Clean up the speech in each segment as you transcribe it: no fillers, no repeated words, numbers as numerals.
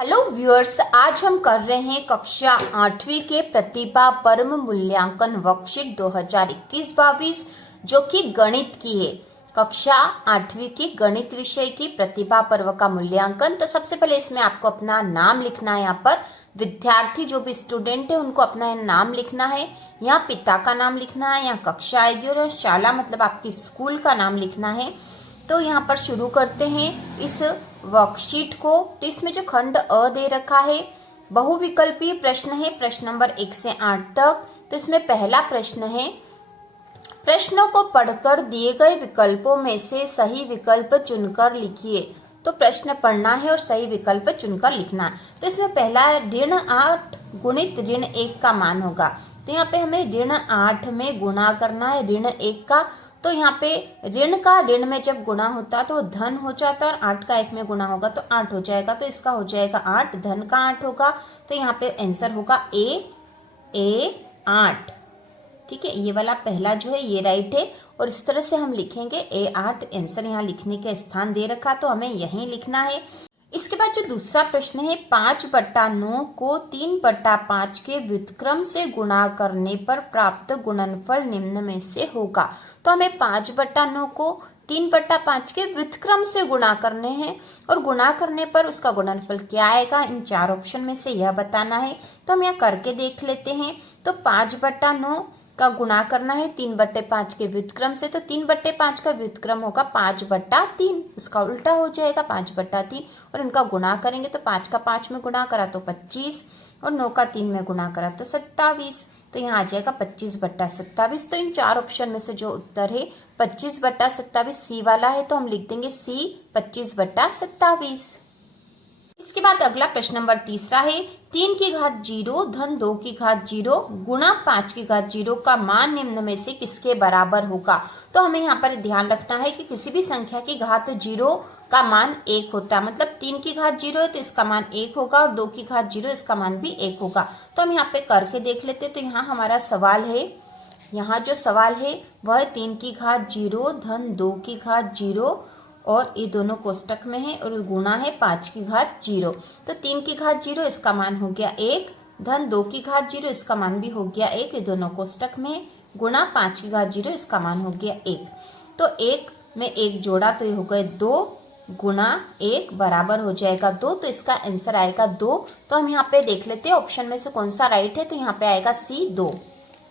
Hello viewers, आज हम कर रहे हैं कक्षा 8वीं के प्रतिभा पर्व मूल्यांकन वर्कशीट 2021-22 जो कि गणित की है। कक्षा 8वीं की गणित विषय की प्रतिभा पर्व का मूल्यांकन। तो सबसे पहले इसमें आपको अपना नाम लिखना है। यहाँ पर विद्यार्थी जो भी स्टूडेंट है उनको अपना नाम लिखना है। यहाँ पिता का नाम लिखना है, यहाँ कक्षा आएगी और शाला मतलब आपकी स्कूल का नाम लिखना है। तो यहाँ पर शुरू करते हैं इस वर्कशीट को। तो इसमें जो खंड अ दे रखा है बहुविकल्पीय प्रश्न है, प्रश्न नंबर 1 से 8 तक। तो इसमें पहला प्रश्न है, प्रश्नों को पढ़कर दिए गए विकल्पों में से सही विकल्प चुनकर लिखिए। तो प्रश्न पढ़ना है और सही विकल्प चुनकर लिखना है। तो इसमें पहला है ऋण 8 गुणित ऋण 1 का मान होगा। तो यहाँ पे हमें ऋण 8 में गुणा करना है ऋण 1 का। तो यहाँ पे ऋण का ऋण में जब गुणा होता तो धन हो जाता है और 8 का 1 में गुणा होगा तो 8 हो जाएगा। तो इसका हो जाएगा 8, धन का 8 होगा। तो यहाँ पे आंसर होगा ए 8। ठीक है, ये वाला पहला जो है ये राइट है और इस तरह से हम लिखेंगे A8। आंसर यहाँ लिखने के स्थान दे रखा तो हमें यहीं लिखना है। इसके बाद जो दूसरा प्रश्न है 5/9 को 3/5 के व्युत्क्रम से गुणा करने पर प्राप्त गुणनफल निम्न में से होगा। तो हमें 5/9 को 3/5 के व्युत्क्रम से गुणा करने हैं और गुणा करने पर उसका गुणनफल क्या आएगा, इन 4 ऑप्शन में से यह बताना है। तो हम यहाँ करके देख लेते हैं। तो 5/9 का गुणा करना है 3/5 के व्युत्क्रम से। तो 3/5 का व्युत्क्रम होगा 5/3, उसका उल्टा हो जाएगा 5/3 और इनका गुणा करेंगे तो 5 का 5 में गुणा करा तो 25 और 9 का 3 में गुणा करा तो 27। तो यहाँ आ जाएगा 25/27। तो इन 4 ऑप्शन में से जो उत्तर है 25/27 सी वाला है। तो हम लिख देंगे सी 25/27। इसके बाद अगला प्रश्न नंबर तीसरा है 3 की घात 0 धन 2 की घात 0 गुणा 5 की घात 0 का मान निम्न में से किसके बराबर होगा। तो हमें यहाँ पर ध्यान रखना है कि किसी भी संख्या की घात 0 का मान 1 होता है। मतलब 3 की घात 0 है तो इसका मान 1 होगा और 2 की घात 0 इसका मान भी 1 होगा। तो हम यहाँ पे करके देख लेते हैं। तो यहाँ हमारा सवाल है, यहाँ जो सवाल है वह 3 की घात 0 धन 2 की घात 0 और ये दोनों कोष्टक में है और गुणा है 5 की घात 0। तो 3 की घात 0 इसका मान हो गया 1, धन 2 की घात 0 इसका मान भी हो गया 1, ये दोनों कोष्टक में, गुणा 5 की घात 0 इसका मान हो गया 1। तो 1 में 1 जोड़ा तो ये हो गए 2 गुणा 1 बराबर हो जाएगा 2। तो इसका आंसर आएगा 2। तो हम यहाँ पे देख लेते हैं ऑप्शन में से कौन सा राइट है। तो यहाँ पे आएगा सी 2।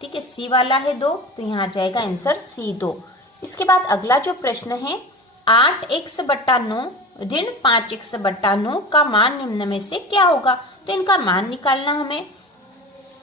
ठीक है, सी वाला है 2, तो यहाँ आ जाएगा आंसर सी 2। इसके बाद अगला जो प्रश्न है 8x/9 ऋण 5x/9 का मान निम्न में से क्या होगा। तो इनका मान निकालना हमें।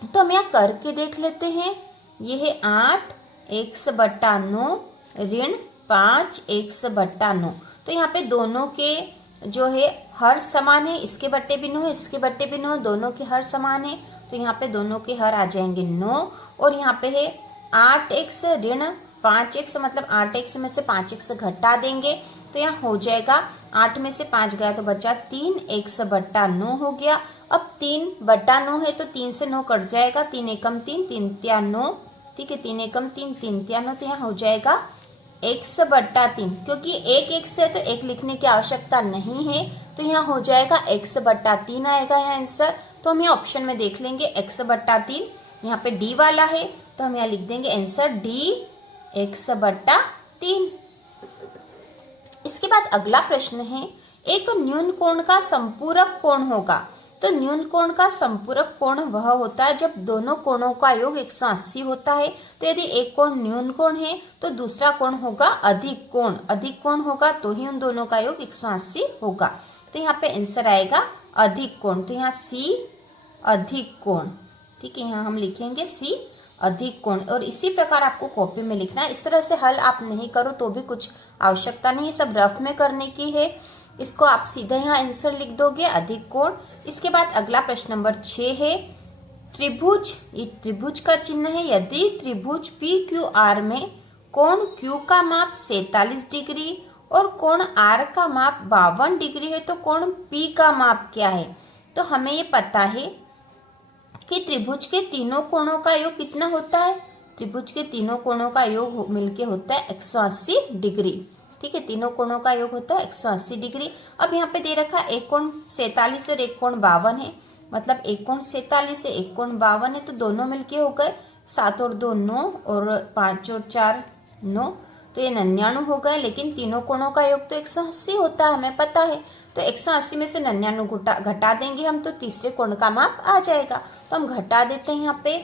तो हम यहाँ करके देख लेते हैं। ये है 8x/9 ऋण 5x/9। तो यहाँ पे दोनों के जो है हर समान है, इसके बट्टे भी 9 है, इसके बट्टे भी 9 है, दोनों के हर समान है। तो यहाँ पे दोनों के हर आ जाएंगे 9 और यहाँ पे है 8x ऋण 5x मतलब 8x में से 5x घटा देंगे तो यहाँ हो जाएगा 8 में से 5 गया तो बचा 3x/9 हो गया। अब 3/9 है तो 3 से 9 कट जाएगा, 3 एकम 3, 3 तिया 9। ठीक है, 3 एकम 3, 3 तिया 9। तो यहाँ हो जाएगा x/3। क्योंकि एक x है तो एक लिखने की आवश्यकता नहीं है तो यहाँ हो जाएगा x/3 आएगा यहाँ आंसर। तो हम यहाँ ऑप्शन में देख लेंगे x/3। यहाँ पे डी वाला है तो हम यहाँ लिख देंगे आंसर डी x/3। इसके बाद अगला प्रश्न है एक न्यून कोण का संपूरक कोण होगा। तो न्यून कोण का संपूरक कोण वह होता है जब दोनों कोणों का योग 180 होता है। तो यदि एक कोण न्यून कोण है तो दूसरा कोण होगा अधिक कोण। अधिक कोण होगा तो ही उन दोनों का योग 180 होगा। तो यहाँ पे आंसर आएगा अधिक कोण। तो यहाँ सी अधिक कोण। ठीक है, यहाँ हम लिखेंगे सी अधिक कोण और इसी प्रकार आपको कॉपी में लिखना है। इस तरह से हल आप नहीं करो तो भी कुछ आवश्यकता नहीं है, सब रफ में करने की है। इसको आप सीधे यहाँ आंसर लिख दोगे अधिक कोण। इसके बाद अगला प्रश्न नंबर 6 है त्रिभुज। ये त्रिभुज का चिन्ह है। यदि त्रिभुज PQR में कोण Q का माप 47 डिग्री और कोण R का माप 52 डिग्री है तो कोण P का माप क्या है। तो हमें ये पता है कि त्रिभुज के तीनों कोणों का योग कितना होता है। त्रिभुज के तीनों कोणों का योग मिलके होता है 180 डिग्री। ठीक है, तीनों कोणों का योग होता है 180 डिग्री। अब यहाँ पे दे रखा है एक कोण 47 और एक कोण 52 है, मतलब एक कोण 47 है एक कोण 52 है, तो दोनों मिलके हो गए 7 और 2 9 और 5 और 4 9, तो ये 99 हो गए। लेकिन तीनों कोणों का योग तो 180 होता है, हमें पता है, तो 180 में से 99 घटा देंगे हम तो तीसरे कोण का माप आ जाएगा। तो हम घटा देते हैं यहाँ पे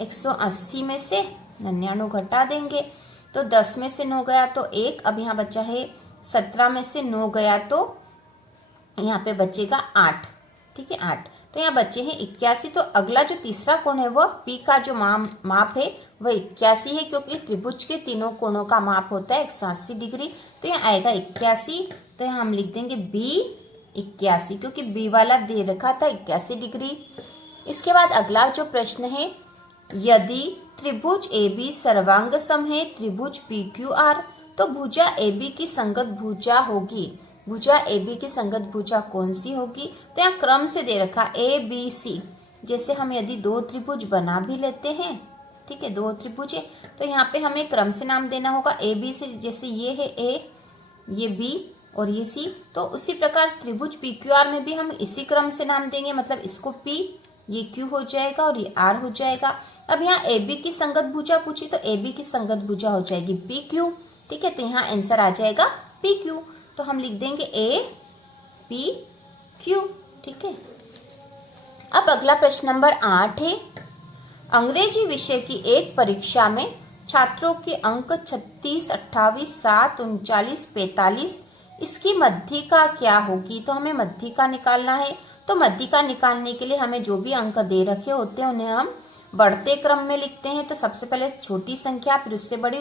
180 में से 99 घटा देंगे, तो 10 में से 9 गया तो 1, अब यहाँ बचा है 17 में से 9 गया तो यहाँ पे बचेगा 8, ठीक है 8, तो यहाँ बचे हैं 81। तो अगला जो तीसरा कोण है वह पी का जो माप है वह 81 है, क्योंकि त्रिभुज के तीनों कोणों का माप होता है 180 डिग्री, तो यहाँ आएगा 81। तो यहाँ हम लिख देंगे बी 81, क्योंकि बी वाला दे रखा था 81 डिग्री। इसके बाद अगला जो प्रश्न है, यदि त्रिभुज ए बी सर्वांग सम है त्रिभुज पी क्यू आर, तो भुजा ए बी की संगत भुजा होगी, भुजा ए बी की संगत भुजा कौन सी होगी? तो यहाँ क्रम से दे रखा ए बी सी, जैसे हम यदि दो त्रिभुज बना भी लेते हैं, ठीक है, दो त्रिभुज है, तो यहाँ पे हमें क्रम से नाम देना होगा ए बी सी, जैसे ये है ए, ये बी और ये सी, तो उसी प्रकार त्रिभुज पी क्यू आर में भी हम इसी क्रम से नाम देंगे, मतलब इसको पी, ये क्यू हो जाएगा और ये आर हो जाएगा। अब यहाँ ए बी की संगत भुजा पूछी तो ए बी की संगत भुजा हो जाएगी पी क्यू, ठीक है, तो यहाँ आंसर आ जाएगा पी क्यू, तो हम लिख देंगे ए पी क्यू, ठीक है। अब अगला प्रश्न नंबर 8 है, अंग्रेजी विषय की एक परीक्षा में छात्रों के अंक 36, 28, 7, 39, 45, इसकी मध्यिका क्या होगी? तो हमें मध्यिका निकालना है, तो मध्यिका निकालने के लिए हमें जो भी अंक दे रखे होते हैं उन्हें हम बढ़ते क्रम में लिखते हैं। तो सबसे पहले छोटी संख्या, फिर उससे बड़ी,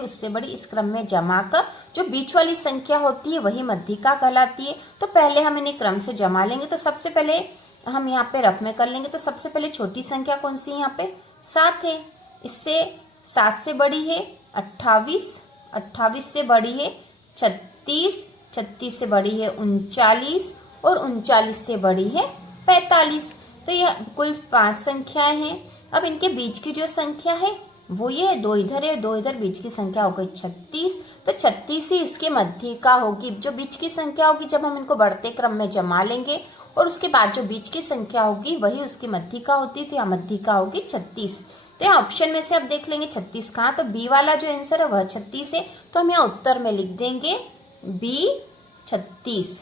इस क्रम में जमा कर जो बीच वाली संख्या होती है वही मध्यिका कहलाती है। तो पहले हम इन्हें क्रम से जमा लेंगे, तो सबसे पहले हम यहाँ पे रफ में कर लेंगे। तो सबसे पहले छोटी संख्या कौन सी है? यहाँ पे 7 है, इससे 7 से बड़ी है 28, 28 से बड़ी है 36, 36 से बड़ी है 39 और 39 से बड़ी है 45। तो यह कुल 5 संख्याएं हैं। अब इनके बीच की जो संख्या है वो ये 2 इधर है 2 इधर, बीच की संख्या हो गई 36, तो 36 ही इसके मध्यिका होगी। जो बीच की संख्या होगी जब हम इनको बढ़ते क्रम में जमा लेंगे और उसके बाद जो बीच की संख्या होगी वही उसकी मध्यिका होती है, तो यहाँ मध्यिका होगी 36। तो यहाँ ऑप्शन में से अब देख लेंगे 36 कहाँ, तो बी वाला जो आंसर है वह 36 है, तो हम यहाँ उत्तर में लिख देंगे बी 36।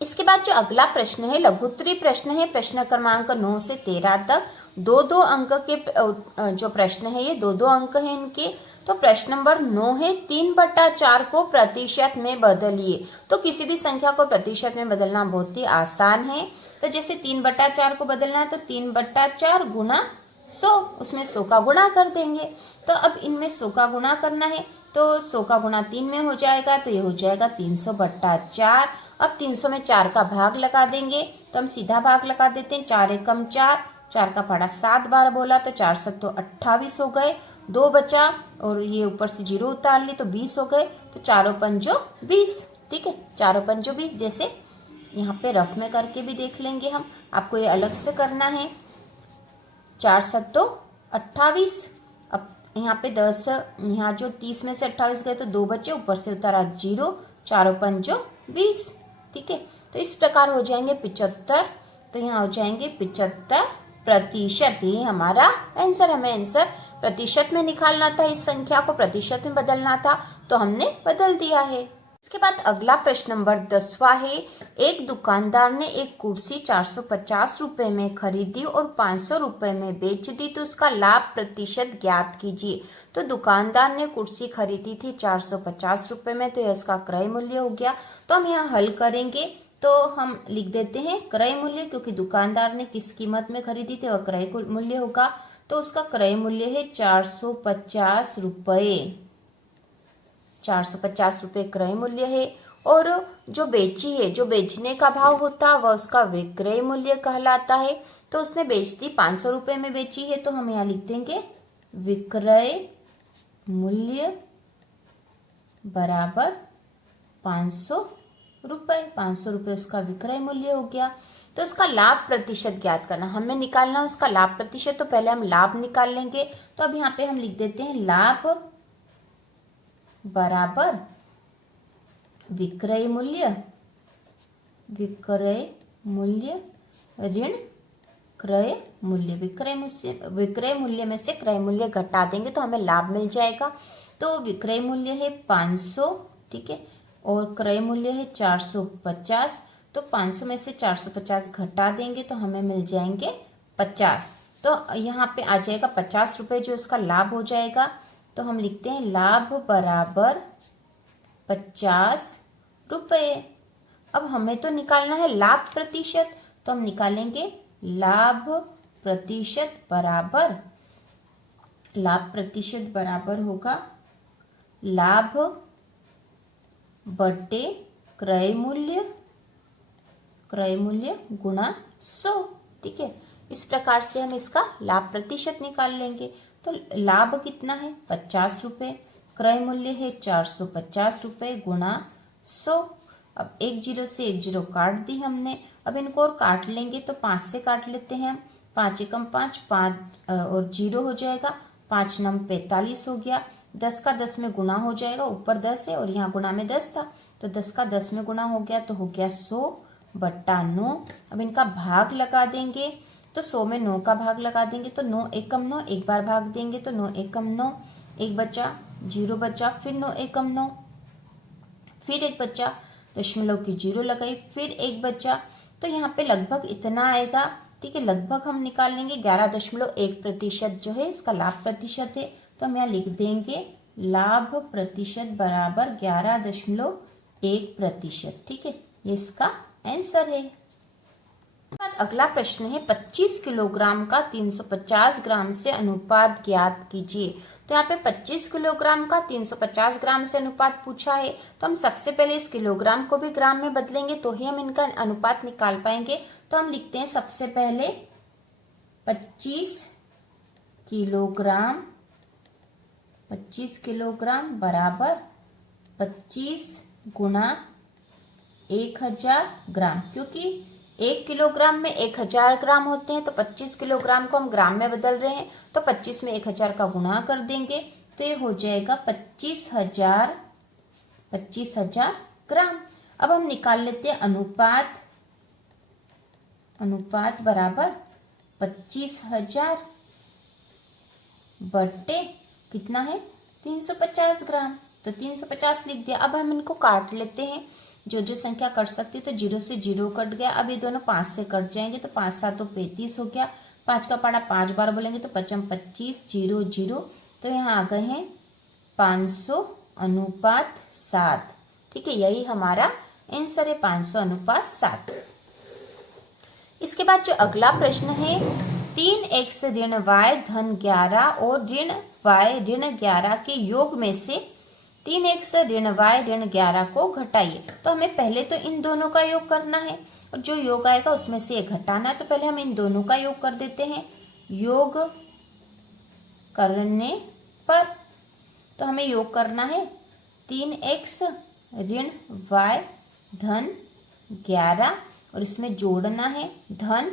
इसके बाद जो अगला प्रश्न है लघुत्तरी प्रश्न है, प्रश्न क्रमांक 9 से 13 तक 2-2 अंक के जो प्रश्न है ये 2-2 अंक हैं इनके। तो प्रश्न नंबर 9 है 3/4 को प्रतिशत में बदलिए। तो किसी भी संख्या को प्रतिशत में बदलना बहुत ही आसान है। तो जैसे 3/4 को बदलना है तो 3/4 गुना 100, उसमें 100 का गुणा कर देंगे। तो अब इनमें 100 का गुणा करना है, तो 100 का गुणा 3 में हो जाएगा, तो ये हो जाएगा 300/4। अब 300 में 4 का भाग लगा देंगे, तो हम सीधा भाग लगा देते हैं, 4 एकम 4, 4 का पढ़ा 7 बार बोला तो 4 7 28 हो गए, 2 बचा और ये ऊपर से 0 उतार ली तो 20 हो गए, तो 4 पंजो 20, ठीक है, 4 पंजो 20। जैसे यहाँ पे रफ में करके भी देख लेंगे हम, आपको ये अलग से करना है। 4 7 28, अब यहाँ पे 10, यहाँ जो 30 में से 28 गए तो 2 बचे, ऊपर से उतारा 0, 4 पंजो 20, ठीक है। तो इस प्रकार हो जाएंगे 75, तो यहाँ हो जाएंगे 75%। ये हमारा आंसर, हमें आंसर प्रतिशत में निकालना था, इस संख्या को प्रतिशत में बदलना था, तो हमने बदल दिया है। इसके बाद अगला प्रश्न नंबर 10वां है, एक दुकानदार ने एक कुर्सी 450 रुपए में खरीदी और 500 रुपए में बेच दी, तो उसका लाभ प्रतिशत ज्ञात कीजिए। तो दुकानदार ने कुर्सी खरीदी थी 450 रुपए में, तो यह उसका क्रय मूल्य हो गया। तो हम यहाँ हल करेंगे, तो हम लिख देते हैं क्रय मूल्य, क्योंकि दुकानदार ने किस कीमत में खरीदी थी वह क्रय मूल्य होगा, तो उसका क्रय मूल्य है 450 रुपये, 450 रुपये क्रय मूल्य है। और जो बेची है, जो बेचने का भाव होता है वह उसका विक्रय मूल्य कहलाता है। तो उसने बेच दी 500 रुपये में बेची है, तो हम यहाँ लिख देंगे विक्रय मूल्य बराबर 500 रुपये, 500 रुपये उसका विक्रय मूल्य हो गया। तो उसका लाभ प्रतिशत ज्ञात करना, हमें निकालना उसका लाभ प्रतिशत, तो पहले हम लाभ निकाल लेंगे। तो अब यहाँ पे हम लिख देते हैं लाभ बराबर विक्रय मूल्य ऋण क्रय मूल्य। विक्रय मूल्य में से क्रय मूल्य घटा देंगे तो हमें लाभ मिल जाएगा। तो विक्रय मूल्य है 500, ठीक है, और क्रय मूल्य है 450। तो 500 में से 450 घटा देंगे तो हमें मिल जाएंगे 50। तो यहाँ पे आ जाएगा 50 रुपये जो इसका लाभ हो जाएगा। तो हम लिखते हैं लाभ बराबर 50 रुपये। अब हमें तो निकालना है लाभ प्रतिशत, तो हम निकालेंगे लाभ प्रतिशत बराबर होगा लाभ बटे क्रय मूल्य गुणा 100, ठीक है। इस प्रकार से हम इसका लाभ प्रतिशत निकाल लेंगे। तो लाभ कितना है 50 रुपये, क्रय मूल्य है 450 रुपये गुणा 100। अब एक जीरो से एक जीरो काट दी हमने। अब इनको और काट लेंगे तो 5 से काट लेते हैं हम। 5 एकम 5, 5 और 0 हो जाएगा। 5 नम 45 हो गया। 10 का 10 में गुणा हो जाएगा, ऊपर 10 है और यहाँ गुणा में 10 था, तो 10 का 10 में गुणा हो गया तो हो गया 100 बट्टा 9। अब इनका भाग लगा देंगे तो 100 में 9 का भाग लगा देंगे तो 9 एकम 9, एक बार भाग देंगे तो 9 एकम 9, एक बचा, 0 बचा, फिर 9 एकम 9, फिर एक बचा, दशमलव की 0 लगाई, फिर एक बचा। तो यहाँ पे लगभग इतना आएगा, ठीक है। लगभग हम निकाल लेंगे 11.1% जो है इसका लाभ प्रतिशत है। तो हम यहाँ लिख देंगे लाभ प्रतिशत बराबर 11.1%, ठीक है। ये इसका आंसर है। अगला प्रश्न है 25 किलोग्राम का 350 ग्राम से अनुपात ज्ञात कीजिए। तो यहाँ पे 25 किलोग्राम का 350 ग्राम से अनुपात पूछा है। तो हम सबसे पहले इस किलोग्राम को भी ग्राम में बदलेंगे तो ही हम इनका अनुपात निकाल पाएंगे। तो हम लिखते हैं सबसे पहले 25 किलोग्राम बराबर 25 गुणा 1000 ग्राम, क्योंकि 1 किलोग्राम में 1000 ग्राम होते हैं। तो 25 किलोग्राम को हम ग्राम में बदल रहे हैं तो 25 में 1000 का गुणा कर देंगे तो ये हो जाएगा 25,000 ग्राम। अब हम निकाल लेते हैं अनुपात बराबर 25,000 बटे कितना है 350 ग्राम, तो 350 लिख दिया। अब हम इनको काट लेते हैं, जो जो संख्या कट सकती तो 0 से 0 कट गया। अब ये दोनों 5 से कट जाएंगे तो 5 7 तो 35 हो गया। 5 का पाड़ा 5 बार बोलेंगे तो 5 25 0 0, तो यहाँ आ गए हैं 500:7, ठीक है। यही हमारा आंसर है 500:7। इसके बाद जो अगला प्रश्न है 3x ऋण y धन 11 और ऋण y ऋण 11 के योग में से 3x ऋण y ऋण 11 को घटाइए। तो हमें पहले तो इन दोनों का योग करना है और जो योग आएगा उसमें से ये घटाना है। तो पहले हम इन दोनों का योग कर देते हैं। योग करने पर तो हमें योग करना है 3x ऋण y धन 11 और इसमें जोड़ना है धन,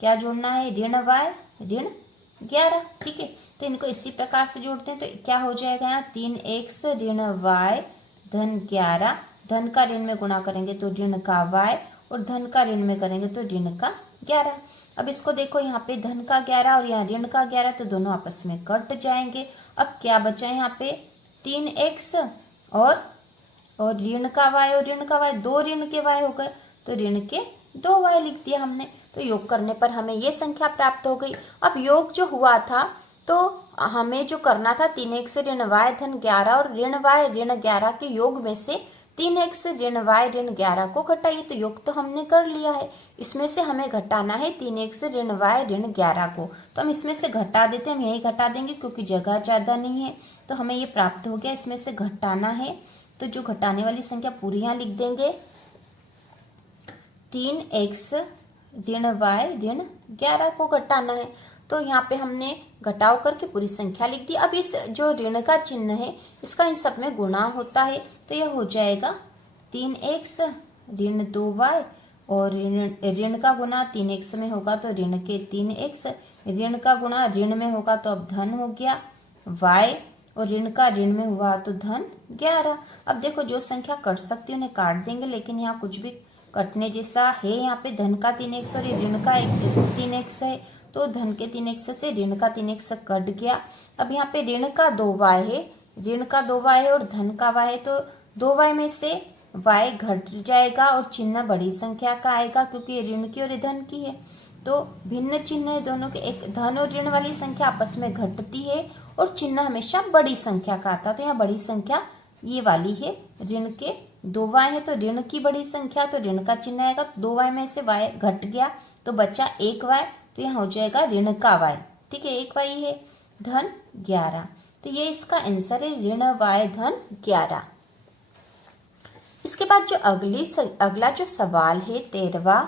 क्या जोड़ना है ऋण y ऋण 11, ठीक है। तो इनको इसी प्रकार से जोड़ते हैं तो क्या हो जाएगा यहाँ 3x ऋण y धन 11, धन का ऋण में गुणा करेंगे तो ऋण का y और धन का ऋण में करेंगे तो ऋण का 11। अब इसको देखो यहाँ पे धन का 11 और यहाँ ऋण का 11 तो दोनों आपस में कट जाएंगे। अब क्या बचा यहाँ पे 3x और ऋण का y और ऋण का y, दो ऋण के y हो गए तो ऋण के 2y लिख दिया हमने। तो योग करने पर हमें ये संख्या प्राप्त हो गई। अब योग जो हुआ था तो हमें जो करना था 3x ऋण y धन 11 और ऋण y ऋण 11 के योग में से 3x ऋण y ऋण 11 को घटाइए। तो योग तो हमने कर लिया है, इसमें से हमें घटाना है 3x ऋण y ऋण 11 को। तो हम इसमें से घटा देते हैं, हम यही घटा देंगे क्योंकि जगह ज़्यादा नहीं है। तो हमें ये प्राप्त हो गया, इसमें से घटाना है तो जो घटाने वाली संख्या पूरी यहाँ लिख देंगे 3x ऋण y ऋण 11 को घटाना है। तो यहाँ पे हमने घटाव करके पूरी संख्या लिख दी। अब इस जो ऋण का चिन्ह है इसका इन सब में गुणा होता है तो यह हो जाएगा 3x ऋण 2y और ऋण का गुणा 3x में होगा तो ऋण के 3x, ऋण का गुणा ऋण में होगा तो अब धन हो गया y और ऋण का ऋण में हुआ तो धन 11। अब देखो जो संख्या कट सकती है उन्हें काट देंगे, लेकिन यहाँ कुछ भी कटने जैसा है। यहाँ पे धन का 3x और ऋण का 3x है, तो धन के 3x से ऋण का 3x कट गया। अब यहाँ पे ऋण का 2y है, ऋण का 2y है और धन का y है, तो 2y में से y घट जाएगा और चिन्ह बड़ी संख्या का आएगा, क्योंकि ये ऋण की और ये धन की है। तो भिन्न चिन्ह है दोनों के, एक धन और ऋण वाली संख्या आपस में घटती है और चिन्ह हमेशा बड़ी संख्या का आता है। तो यहाँ बड़ी संख्या ये वाली है, ऋण के 2y है तो ऋण की बड़ी संख्या, तो ऋण का चिन्ह आएगा। 2y में से y घट गया तो बचा 1y, तो यहाँ हो जाएगा ऋण का y। ठीक है, 1y है, धन 11। तो ये इसका आंसर है, ऋण y धन 11। इसके बाद जो अगला जो सवाल है 13वां,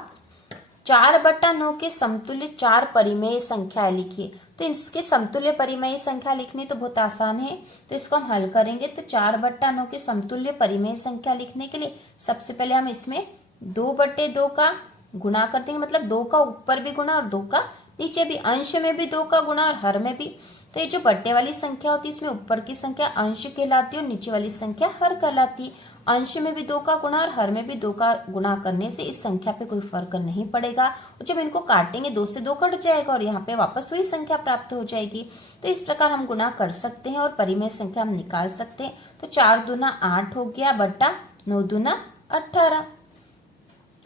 4/9 के समतुल्य 4 परिमेय संख्या लिखिए। तो इसके समतुल्य परिमेय संख्या लिखनी तो बहुत आसान है, तो इसको हम हल करेंगे। तो 4/9 के समतुल्य परिमेय संख्या लिखने के लिए सबसे पहले हम इसमें 2/2 का गुणा कर देंगे, मतलब 2 का ऊपर भी गुणा और 2 का नीचे भी, अंश में भी 2 का गुणा और हर में भी। तो ये जो बट्टे वाली संख्या होती है इसमें ऊपर की संख्या अंश कहलाती है और नीचे वाली संख्या हर कहलाती है। अंश में भी 2 का गुणा और हर में भी 2 का गुणा करने से इस संख्या पे कोई फर्क नहीं पड़ेगा, और जब इनको काटेंगे 2 से 2 कट जाएगा और यहाँ पे वापस वही संख्या प्राप्त हो जाएगी। तो इस प्रकार हम गुणा कर सकते हैं और परिमेय संख्या हम निकाल सकते हैं। तो 4 दूना 8 हो गया बट्टा 9 दूना 18,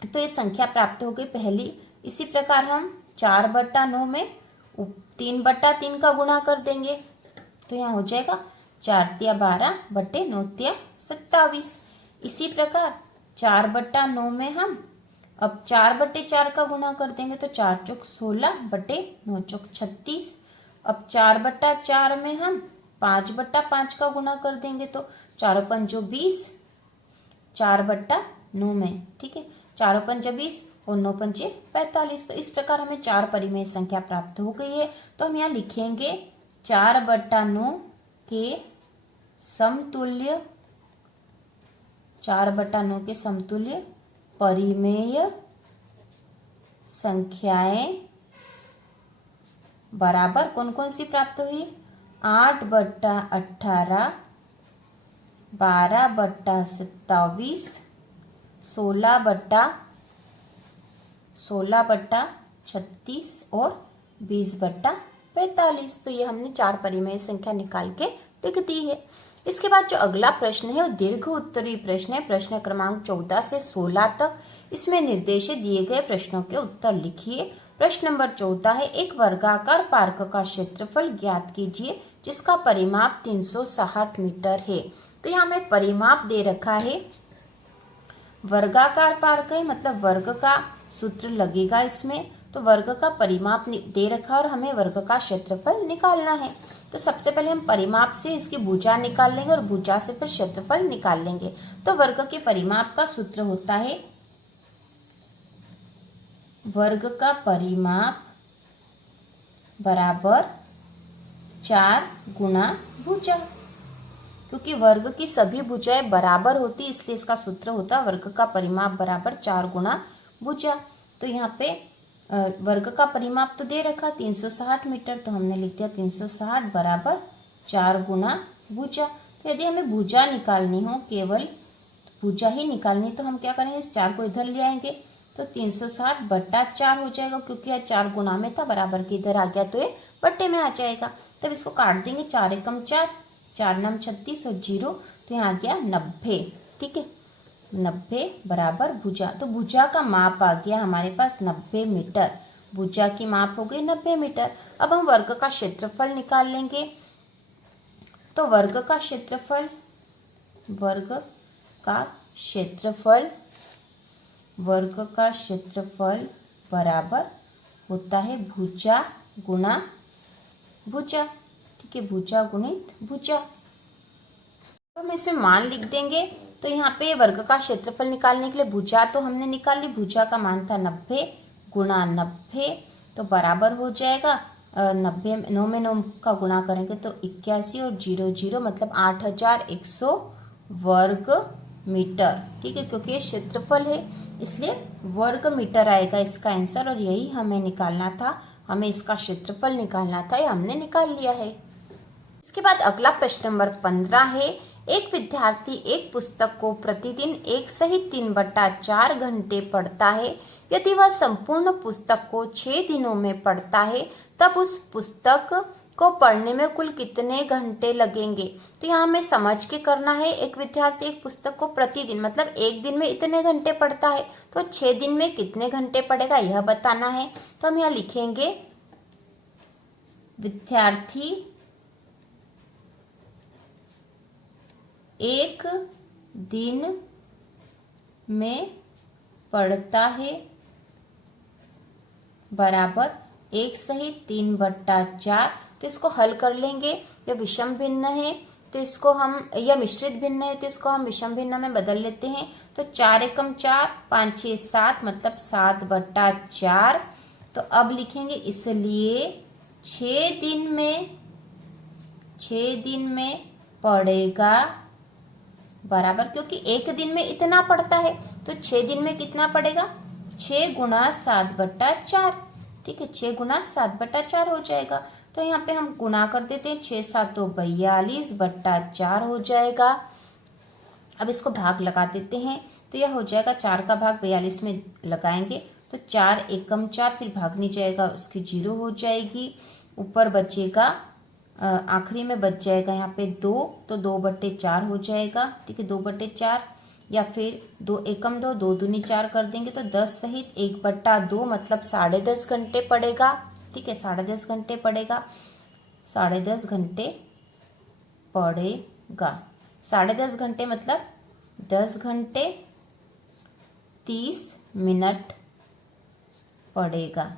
तो ये संख्या प्राप्त हो गई पहली। इसी प्रकार हम 4/9 में 3/3 का गुणा कर देंगे, तो यहाँ हो जाएगा 4 तिया 12 बट्टे 9 तिया 27। इसी प्रकार 4/9 में हम अब 4/4 का गुणा कर देंगे, तो 4 चौक 16 बट्टे 9 चौक 36। अब 4/4 में हम 5/5 का गुणा कर देंगे, तो 4 पंजो 20, 4/9 में, ठीक है, 4 पंजे 20 और 9 पंजे 45। तो इस प्रकार हमें 4 परिमेय संख्या प्राप्त हो गई है। तो हम यहाँ लिखेंगे 4/9 के समतुल्य, 4/9 के समतुल्य परिमेय संख्याएं बराबर कौन कौन सी प्राप्त हुई, 8/18, 12/27, 16/36 और 20/45। तो ये हमने 4 परिमेय संख्या निकाल के लिख दी है। इसके बाद जो अगला प्रश्न है वो दीर्घ उत्तरीय प्रश्न है, प्रश्न क्रमांक 14 से 16 तक। इसमें निर्देशित दिए गए प्रश्नों के उत्तर लिखिए। प्रश्न नंबर 14 है, एक वर्गाकार पार्क का क्षेत्रफल ज्ञात कीजिए जिसका परिमाप 360 मीटर है। तो यहाँ हमें परिमाप दे रखा है, वर्गाकार पार्क है मतलब वर्ग का सूत्र लगेगा इसमें, तो वर्ग का परिमाप दे रखा और हमें वर्ग का क्षेत्रफल निकालना है। तो सबसे पहले हम परिमाप से इसकी भुजा निकाल लेंगे और भुजा से फिर क्षेत्रफल निकाल लेंगे। तो वर्ग के परिमाप का सूत्र होता है, वर्ग का परिमाप बराबर 4 गुणा भुजा, क्योंकि वर्ग की सभी भुजाएं बराबर होती इसलिए इसका सूत्र होता है वर्ग का परिमाप बराबर 4 गुणा भुजा। तो यहाँ पे वर्ग का परिमाप तो दे रखा 360 मीटर, तो हमने लिख दिया 360 बराबर 4 गुणा भुजा। तो यदि हमें भुजा निकालनी हो, केवल भुजा ही निकालनी, तो हम क्या करेंगे, इस 4 को इधर ले आएंगे, तो 360 बट्टा 4 हो जाएगा, क्योंकि यह 4 गुणा में था, बराबर के इधर आ गया तो ये बट्टे में आ जाएगा। तब इसको काट देंगे, 4 एकम 4, 4 नम 36 और 0, तो यहाँ आ गया 90। ठीक है, 90 बराबर भुजा। तो भुजा का माप आ गया हमारे पास 90 मीटर, भुजा की माप हो गई 90 मीटर। अब हम वर्ग का क्षेत्रफल निकाल लेंगे। तो वर्ग का क्षेत्रफल बराबर होता है भुजा गुणा भुजा। ठीक है, भुजा गुणित भुजा। तो हम इसमें मान लिख देंगे। तो यहाँ पे वर्ग का क्षेत्रफल निकालने के लिए भुजा तो हमने निकाल ली, भुजा का मान था 90 गुणा 90, तो बराबर हो जाएगा 90, 9 में 9 का गुणा करेंगे तो 81 और 0 0 मतलब 8100 वर्ग मीटर। ठीक है, क्योंकि ये क्षेत्रफल है इसलिए वर्ग मीटर आएगा इसका आंसर, और यही हमें निकालना था, हमें इसका क्षेत्रफल निकालना था, ये हमने निकाल लिया है। इसके बाद अगला प्रश्न नंबर 15 है, एक विद्यार्थी एक पुस्तक को प्रतिदिन 1 सहित 3/4 घंटे पढ़ता है। यदि वह संपूर्ण पुस्तक को 6 दिनों में पढ़ता है तब उस पुस्तक को पढ़ने में कुल कितने घंटे लगेंगे। तो यहाँ हमें समझ के करना है, एक विद्यार्थी एक पुस्तक को प्रतिदिन मतलब एक दिन में इतने घंटे पढ़ता है तो 6 दिन में कितने घंटे पढ़ेगा यह बताना है। तो हम यहाँ लिखेंगे विद्यार्थी एक दिन में पढ़ता है बराबर 1 सहित 3/4। तो इसको हल कर लेंगे, यह विषम भिन्न है तो इसको हम, यह मिश्रित भिन्न है तो इसको हम विषम भिन्न में बदल लेते हैं। तो 4 एकम 4, 5 6 7 मतलब 7/4। तो अब लिखेंगे इसलिए 6 दिन में पढ़ेगा बराबर, क्योंकि एक दिन में इतना पढ़ता है तो 6 दिन में कितना पढ़ेगा, 6 गुणा 7/4। ठीक है, 6 गुणा 7/4 हो जाएगा। तो यहाँ पे हम गुणा कर देते हैं, 6 7 42/4 हो जाएगा। अब इसको भाग लगा देते हैं तो यह हो जाएगा, 4 का भाग 42 में लगाएंगे तो 4 एकम 4, फिर भाग नहीं जाएगा उसकी 0 हो जाएगी। ऊपर बचेगा, आखिरी में बच जाएगा यहाँ पे 2, तो 2/4 हो जाएगा। ठीक है, 2/4 या फिर 2 एकम 2, 2 दूनी 4 कर देंगे तो 10 सहित 1/2 मतलब 10.5 घंटे पड़ेगा। ठीक है, 10.5 घंटे पड़ेगा, 10.5 घंटे पड़ेगा। 10.5 घंटे मतलब 10 घंटे 30 मिनट पड़ेगा।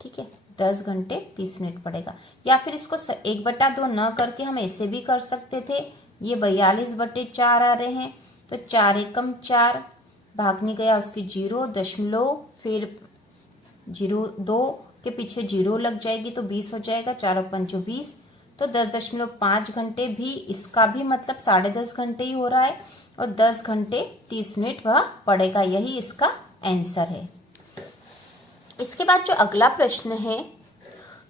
ठीक है, 10 घंटे 30 मिनट पड़ेगा। या फिर इसको 1/2 न करके हम ऐसे भी कर सकते थे, ये 42/4 आ रहे हैं तो 4 एकम 4, भाग नहीं गया उसकी 0, दशमलव, फिर 2 के पीछे 0 लग जाएगी तो 20 हो जाएगा, 4 और 5 20, तो 10.5 घंटे भी, इसका भी मतलब 10.5 घंटे ही हो रहा है और 10 घंटे 30 मिनट वह पड़ेगा। यही इसका आंसर है। इसके बाद जो अगला प्रश्न है,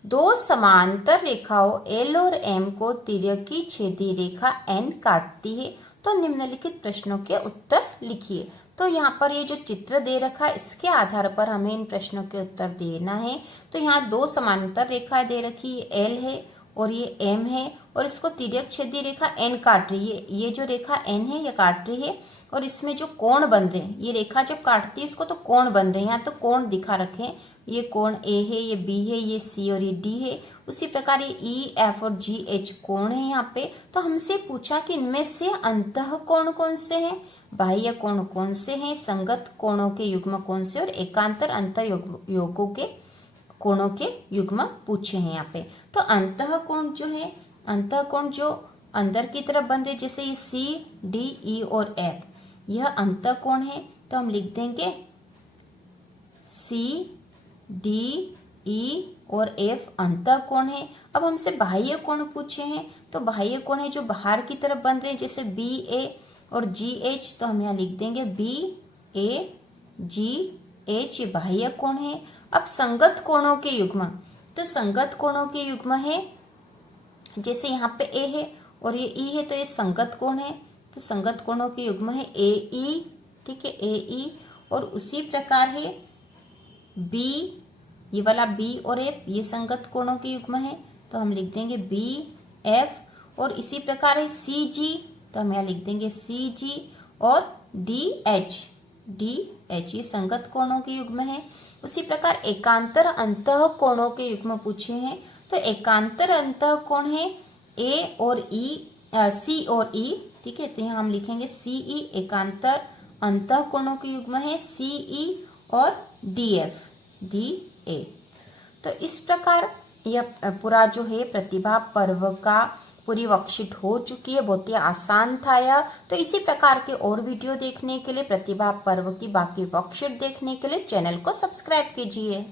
2 समांतर रेखाओं L और M को तिर्यकी छेदी रेखा N काटती है, तो निम्नलिखित प्रश्नों के उत्तर लिखिए। तो यहाँ पर ये जो चित्र दे रखा है इसके आधार पर हमें इन प्रश्नों के उत्तर देना है। तो यहाँ 2 समांतर रेखाएं दे रखी है, L है और ये M है और इसको तिर्यक छेदी रेखा N काट रही है। ये जो रेखा N है ये काट रही है और इसमें जो कोण बन रहे हैं, ये रेखा जब काटती है इसको तो कोण बन रहे हैं। यहाँ तो कोण दिखा रखे हैं, ये कोण A है, ये B है, ये C और ये D है। उसी प्रकार ये E, F और G, H कोण है यहाँ पे। तो हमसे पूछा कि इनमें से अंतः कोण कौन से हैं, बाह्य कोण कौन से हैं, संगत कोणों के युग्म कौन से और एकांतर अंतः योगों के कोणों के युग्म पूछे हैं यहाँ पे। तो अंतः कोण जो है, अंतः कोण जो अंदर की तरफ बन रहे, जैसे ये C, D, E और F, यह अंतः कोण है। तो हम लिख देंगे C, D, E और F अंतः कोण है। अब हमसे बाह्य कोण पूछे हैं, तो बाह्य कोण है जो बाहर की तरफ बन रहे हैं, जैसे B, A और G, H, तो हम यहाँ लिख देंगे B, A, G, H, ये बाह्य कोण है। अब संगत कोणों के युग्म, तो संगत कोणों के युग्म है, जैसे यहाँ पे A है और ये E है तो ये संगत कोण है। तो संगत कोणों के युग्म है AE। ठीक है, AE। और उसी प्रकार है B, ये वाला B और F, ये संगत कोणों के युग्म है तो हम लिख देंगे B, F। और इसी प्रकार है CG, तो हम यहाँ लिख देंगे CG। और DH, DH, ये संगत कोणों के युग्म है। उसी प्रकार एकांतर अंतः कोणों के युग्म पूछे हैं, तो एकांतर अंतः कोण है A और E, C और E। ठीक है, तो यहाँ हम लिखेंगे CE, एकांतर अंतः कोणों के युग्म है CE और DF, DA। तो इस प्रकार यह पूरा जो है प्रतिभा पर्व का पूरी वर्कशीट हो चुकी है। बहुत ही आसान था यह। तो इसी प्रकार के और वीडियो देखने के लिए, प्रतिभा पर्व की बाकी वर्कशीट देखने के लिए चैनल को सब्सक्राइब कीजिए।